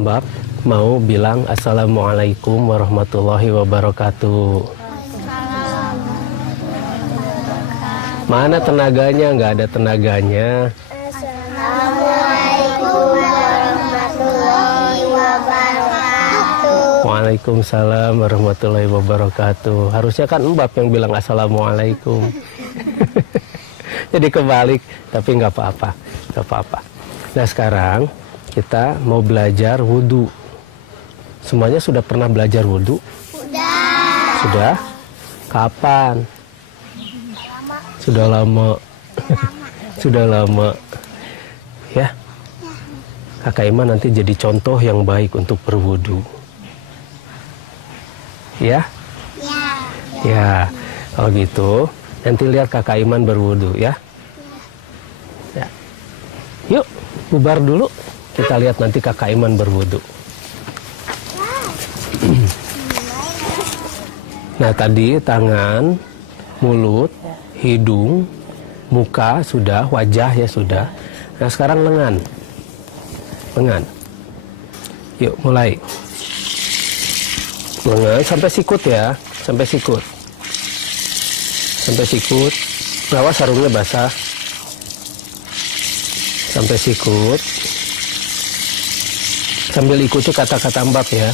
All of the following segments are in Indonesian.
Mbak mau bilang Assalamualaikum warahmatullahi wabarakatuh. Mana tenaganya? Nggak ada tenaganya. Assalamualaikum warahmatullahi wabarakatuh. Waalaikumsalam warahmatullahi wabarakatuh. Harusnya kan Mbak yang bilang Assalamualaikum. Jadi kebalik, tapi nggak apa-apa, nggak apa-apa. Nah sekarang kita mau belajar wudhu. Semuanya sudah pernah belajar wudhu? Sudah? Kapan? Sudah lama. Sudah lama. Ya. Kakak Iman nanti jadi contoh yang baik untuk berwudhu. Ya? Ya. Kalau gitu, nanti lihat Kakak Iman berwudhu ya. Ya. Yuk, bubar dulu. Kita lihat nanti Kakak Iman berwudhu. Nah tadi tangan, mulut, hidung, muka sudah, wajah ya sudah. Nah sekarang lengan. Lengan. Yuk mulai. Lengan sampai sikut ya, sampai sikut. Sampai sikut. Awas sarungnya basah. Sampai sikut. Sambil ikuti kata-kata Mbak ya.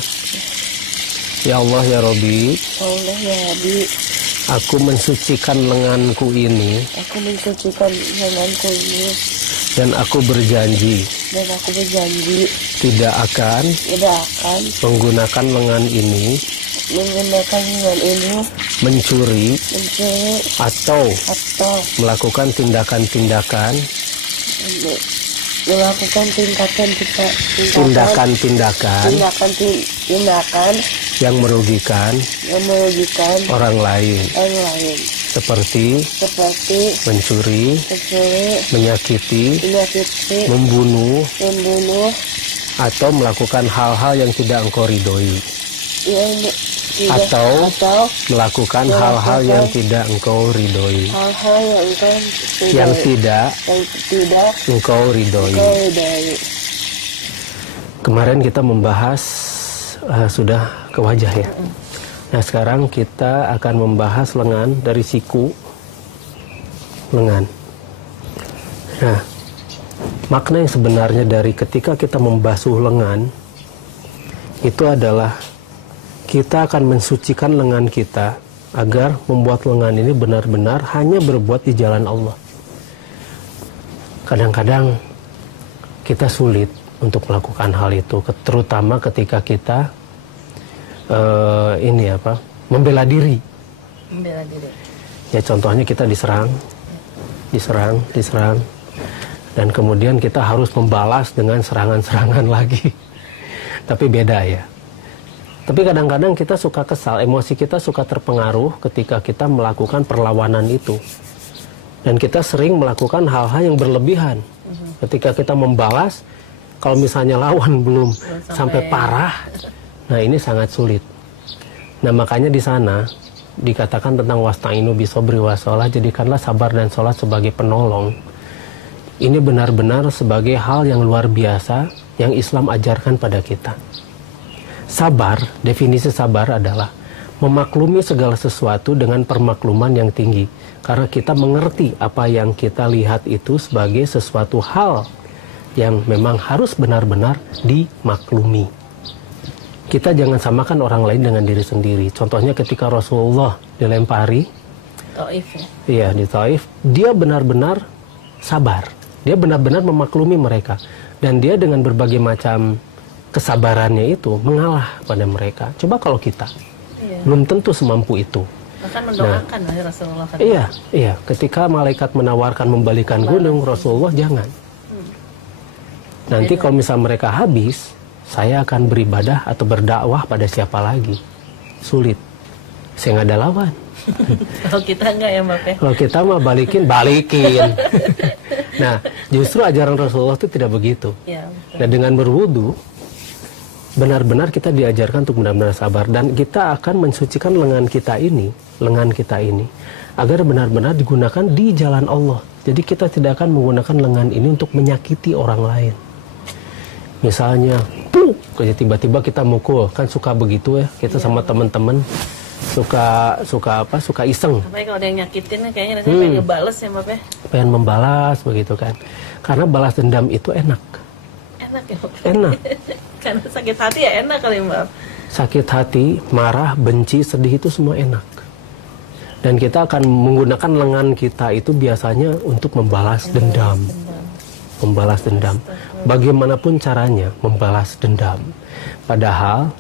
Ya Allah ya Robi. Allah ya Rabbi. Aku mensucikan lenganku ini. Aku mensucikan lenganku ini. Dan aku berjanji. Dan aku berjanji. Tidak akan menggunakan lengan ini. Menggunakan lengan ini. Mencuri. Atau melakukan tindakan-tindakan. Melakukan tindakan yang merugikan orang lain. Seperti mencuri, menyakiti, membunuh, atau melakukan hal-hal yang tidak engkau ridhoi. Atau melakukan hal-hal yang tidak engkau ridhoi. Yang tidak engkau ridhoi. Kemarin kita membahas sudah ke wajah ya. Nah sekarang kita akan membahas lengan dari siku lengan. Nah makna yang sebenarnya dari ketika kita membasuh lengan itu adalah kita akan mensucikan lengan kita agar membuat lengan ini benar-benar hanya berbuat di jalan Allah. Kadang-kadang kita sulit untuk melakukan hal itu, terutama ketika kita membela diri. Ya contohnya kita diserang, dan kemudian kita harus membalas dengan serangan-serangan lagi. Tapi beda ya. Tapi kadang-kadang kita suka kesal, emosi kita suka terpengaruh ketika kita melakukan perlawanan itu. Dan kita sering melakukan hal-hal yang berlebihan. Ketika kita membalas, kalau misalnya lawan belum sampai parah, nah ini sangat sulit. Nah makanya di sana dikatakan tentang wasta'inu bisobri wasolah, jadikanlah sabar dan sholat sebagai penolong. Ini benar-benar sebagai hal yang luar biasa yang Islam ajarkan pada kita. Sabar, definisi sabar adalah memaklumi segala sesuatu dengan permakluman yang tinggi. Karena kita mengerti apa yang kita lihat itu sebagai sesuatu hal yang memang harus benar-benar dimaklumi. Kita jangan samakan orang lain dengan diri sendiri. Contohnya ketika Rasulullah dilempari, Taif ya? Iya, di Taif, dia benar-benar sabar. Dia benar-benar memaklumi mereka. Dan dia dengan berbagai macam kesabarannya itu mengalah pada mereka. Coba kalau kita belum tentu semampu itu. Bahkan mendoakan Rasulullah. Iya. Ketika malaikat menawarkan membalikan gunung, Rasulullah jangan. Nanti kalau misal mereka habis, saya akan beribadah atau berdakwah pada siapa lagi? Sulit. Saya nggak ada lawan. Kalau kita enggak ya Mbak? Kalau kita mah balikin. Nah, justru ajaran Rasulullah itu tidak begitu. Nah, dengan berwudu benar-benar kita diajarkan untuk benar-benar sabar, dan kita akan mensucikan lengan kita ini agar benar-benar digunakan di jalan Allah. Jadi kita tidak akan menggunakan lengan ini untuk menyakiti orang lain. Misalnya, tiba-tiba kita mukul, kan suka begitu ya, kita sama teman-teman suka iseng. Apalagi kalau ada yang nyakitin kayaknya rasanya pengen ngebales ya Mbak. Pengen membalas begitu kan. Karena balas dendam itu enak. Enak ya Mbak. Enak. Karena sakit hati ya enak kali Mbak. Sakit hati, marah, benci, sedih itu semua enak. Dan kita akan menggunakan lengan kita itu biasanya untuk membalas dendam. Membalas dendam. Bagaimanapun caranya membalas dendam. Padahal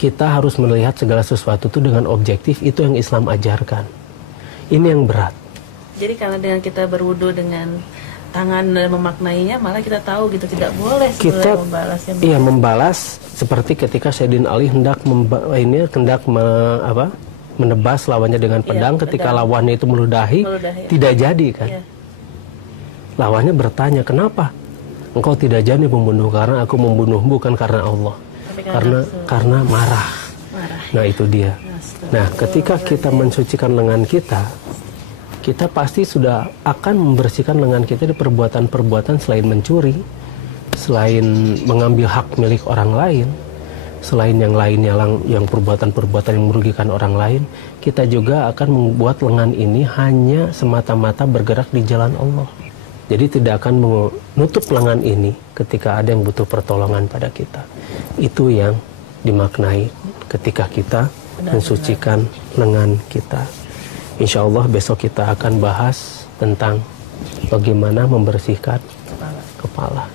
kita harus melihat segala sesuatu itu dengan objektif, itu yang Islam ajarkan. Ini yang berat. Jadi karena dengan kita berwudu dengan tangan dan memaknainya, malah kita tahu gitu tidak boleh Kita membalas ya. Iya, membalas seperti ketika Sayyidina Ali hendak menebas lawannya dengan pedang, ketika lawannya itu meludahi, tidak jadi kan. Iya. Lawannya bertanya, "Kenapa engkau tidak jadi membunuh?" "Karena aku membunuh bukan karena Allah." Karena marah. Nah, itu dia. Nah, ketika kita mensucikan lengan kita, kita pasti sudah akan membersihkan lengan kita dari perbuatan-perbuatan selain mencuri, selain mengambil hak milik orang lain, selain yang lainnya, yang perbuatan-perbuatan yang merugikan orang lain. Kita juga akan membuat lengan ini hanya semata-mata bergerak di jalan Allah. Jadi tidak akan menutup lengan ini ketika ada yang butuh pertolongan pada kita. Itu yang dimaknai ketika kita mensucikan lengan kita. Insya Allah besok kita akan bahas tentang bagaimana membersihkan kepala.